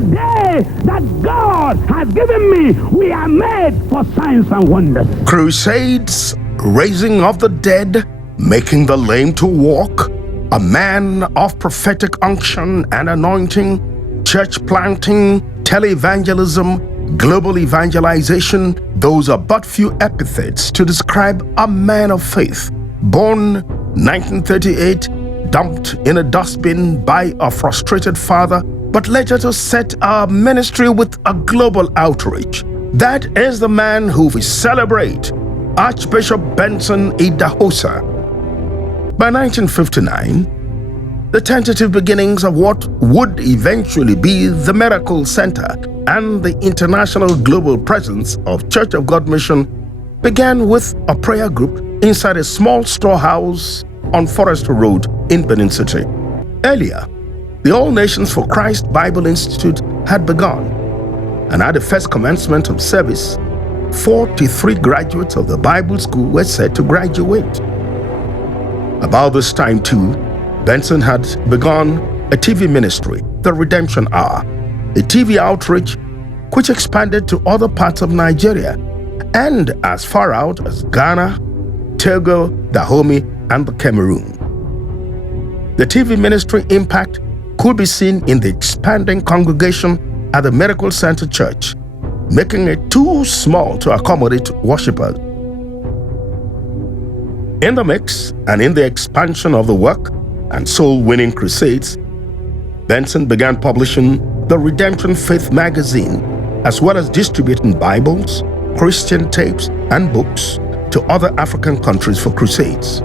day that God has given me, we are made for signs and wonders. Crusades, raising of the dead, making the lame to walk, a man of prophetic unction and anointing, church planting, televangelism, global evangelization. Those are but few epithets to describe a man of faith. Born 1938, dumped in a dustbin by a frustrated father, but later to set a ministry with a global outreach. That is the man who we celebrate, Archbishop Benson, Idahosa. By 1959, the tentative beginnings of what would eventually be the Miracle Center and the international global presence of Church of God Mission began with a prayer group inside a small storehouse on Forest Road in Benin City. Earlier, the All Nations for Christ Bible Institute had begun, and at the first commencement of service, 43 graduates of the Bible school were set to graduate. About this time too, Benson had begun a TV ministry, The Redemption Hour, a TV outreach which expanded to other parts of Nigeria and as far out as Ghana, Togo, Dahomey, and the Cameroon. The TV ministry impact could be seen in the expanding congregation at the Miracle Center Church, making it too small to accommodate worshipers. In the mix and in the expansion of the work and soul-winning crusades, Benson began publishing the Redemption Faith magazine, as well as distributing Bibles, Christian tapes, and books to other African countries for crusades.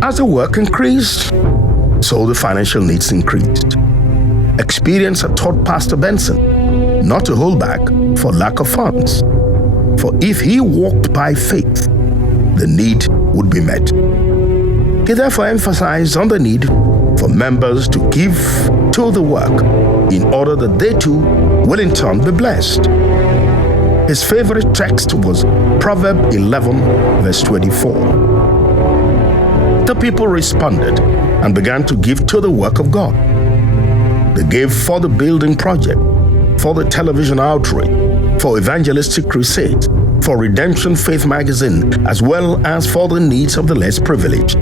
As the work increased, so the financial needs increased. Experience had taught Pastor Benson not to hold back for lack of funds, for if he walked by faith, the need would be met. He therefore emphasized on the need for members to give to the work in order that they too will in turn be blessed. His favorite text was Proverbs 11, verse 24. The people responded and began to give to the work of God. They gave for the building project, for the television outreach, for evangelistic crusades, for Redemption Faith magazine, as well as for the needs of the less privileged.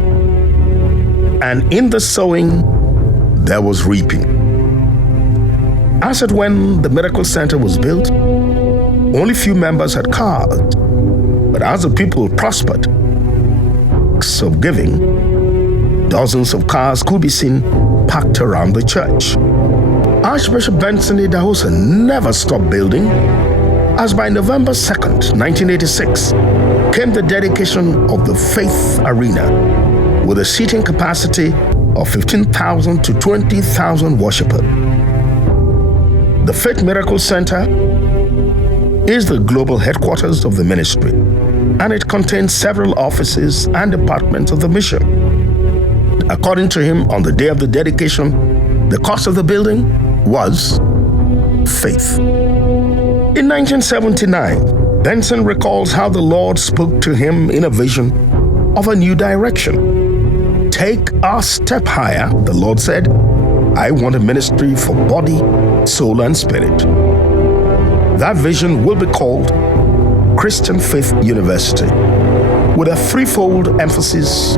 And in the sowing, there was reaping. As at when the Miracle Center was built, only few members had cars, but as the people prospered, of giving, dozens of cars could be seen parked around the church. Archbishop Benson Idahosa never stopped building, as by November 2nd, 1986, came the dedication of the Faith Arena with a seating capacity of 15,000 to 20,000 worshipers. The Faith Miracle Center is the global headquarters of the ministry, and it contains several offices and departments of the mission. According to him, on the day of the dedication, the cost of the building was faith. In 1979, Benson recalls how the Lord spoke to him in a vision of a new direction. Take a step higher, the Lord said. I want a ministry for body, soul, and spirit. That vision will be called Christian Faith University, with a threefold emphasis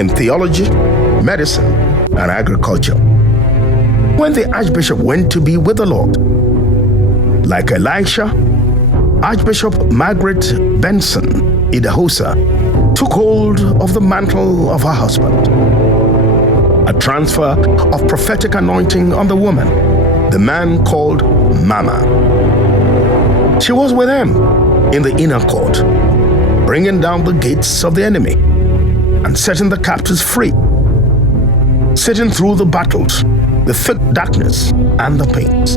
in theology, medicine, and agriculture. When the Archbishop went to be with the Lord, like Elisha, Archbishop Margaret Benson Idahosa took hold of the mantle of her husband. A transfer of prophetic anointing on the woman, the man called Mama. She was with him in the inner court, bringing down the gates of the enemy and setting the captives free, sitting through the battles, the thick darkness, and the pains.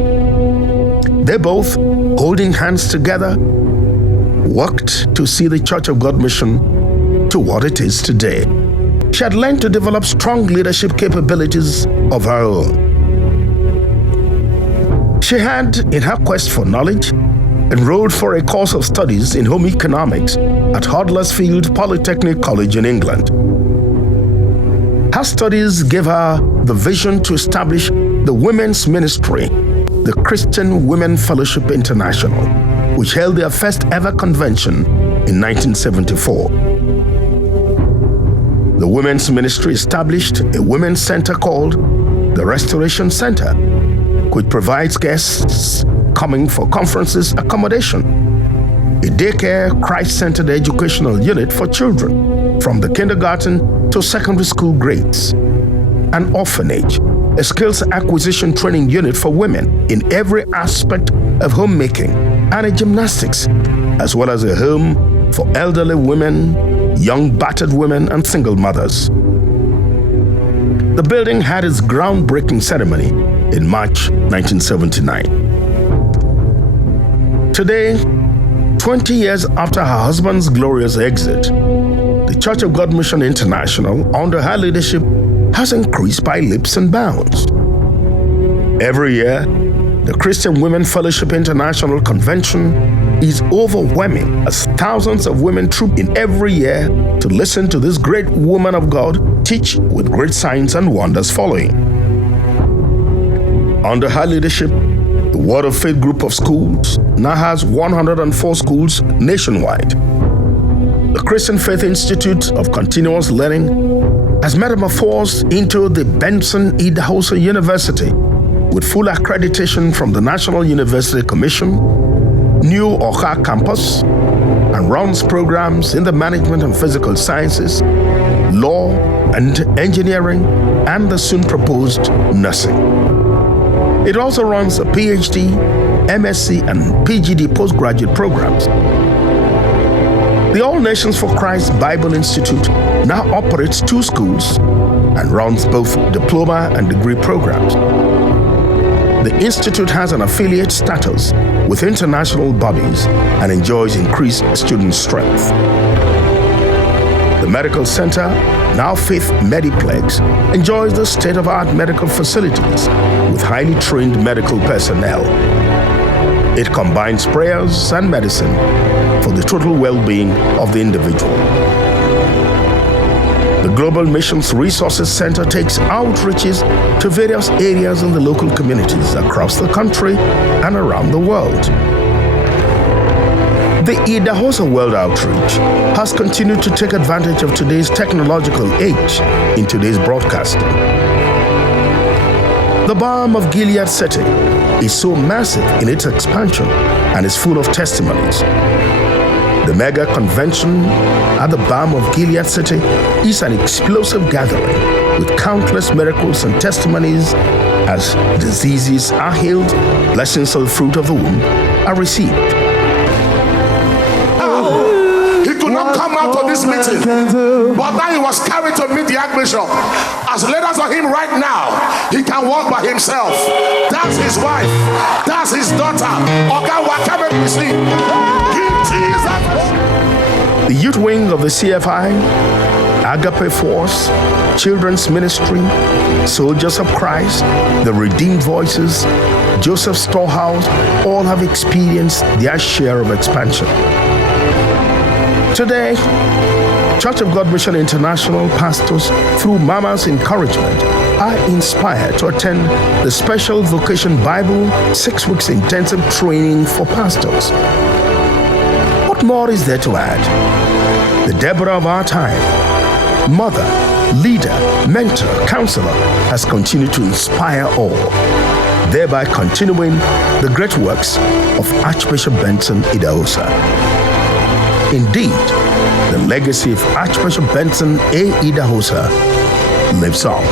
They both, holding hands together, worked to see the Church of God Mission to what it is today. She had learned to develop strong leadership capabilities of her own. She had, in her quest for knowledge, enrolled for a course of studies in home economics at Huddersfield Polytechnic College in England. Her studies gave her the vision to establish the women's ministry, the Christian Women Fellowship International, which held their first ever convention in 1974. The women's ministry established a women's center called the Restoration Center, which provides guests coming for conferences accommodation, a daycare Christ-centered educational unit for children from the kindergarten to secondary school grades, an orphanage, a skills acquisition training unit for women in every aspect of homemaking, and a gymnastics, as well as a home for elderly women, young battered women, and single mothers. The building had its groundbreaking ceremony in March 1979. Today, 20 years after her husband's glorious exit, the Church of God Mission International, under her leadership, has increased by leaps and bounds. Every year, the Christian Women Fellowship International Convention is overwhelming as thousands of women troop in every year to listen to this great woman of God teach, with great signs and wonders following. Under her leadership, the Word of Faith group of schools now has 104 schools nationwide. The Christian Faith Institute of Continuous Learning has metamorphosed into the Benson Idahosa University with full accreditation from the National University Commission, new Oka campus, and runs programs in the management and physical sciences, law and engineering, and the soon proposed nursing. It also runs a PhD, MSc, and PGD postgraduate programs. The All Nations for Christ Bible Institute now operates 2 schools and runs both diploma and degree programs. The Institute has an affiliate status with international bodies and enjoys increased student strength. The Medical Center, now Faith Mediplex, enjoys the state-of-the-art medical facilities with highly trained medical personnel. It combines prayers and medicine for the total well-being of the individual. The Global Missions Resources Center takes outreaches to various areas in the local communities across the country and around the world. The Idahosa World Outreach has continued to take advantage of today's technological age in today's broadcasting. The Balm of Gilead City is so massive in its expansion and is full of testimonies. The mega convention at the Balm of Gilead City is an explosive gathering with countless miracles and testimonies as diseases are healed, blessings of the fruit of the womb are received. He could not come out of this meeting, but now he was carried to meet the Archbishop. As led as of him right now, he can walk by himself. That's his wife. That's his daughter. The youth wing of the CFI, Agape Force, Children's Ministry, Soldiers of Christ, the Redeemed Voices, Joseph Storehouse, all have experienced their share of expansion. Today, Church of God Mission International pastors, through Mama's encouragement, are inspired to attend the Special Vocation Bible 6 weeks intensive training for pastors. What more is there to add? The Deborah of our time, mother, leader, mentor, counselor, has continued to inspire all, thereby continuing the great works of Archbishop Benson Idahosa. Indeed, the legacy of Archbishop Benson A. Idahosa lives on.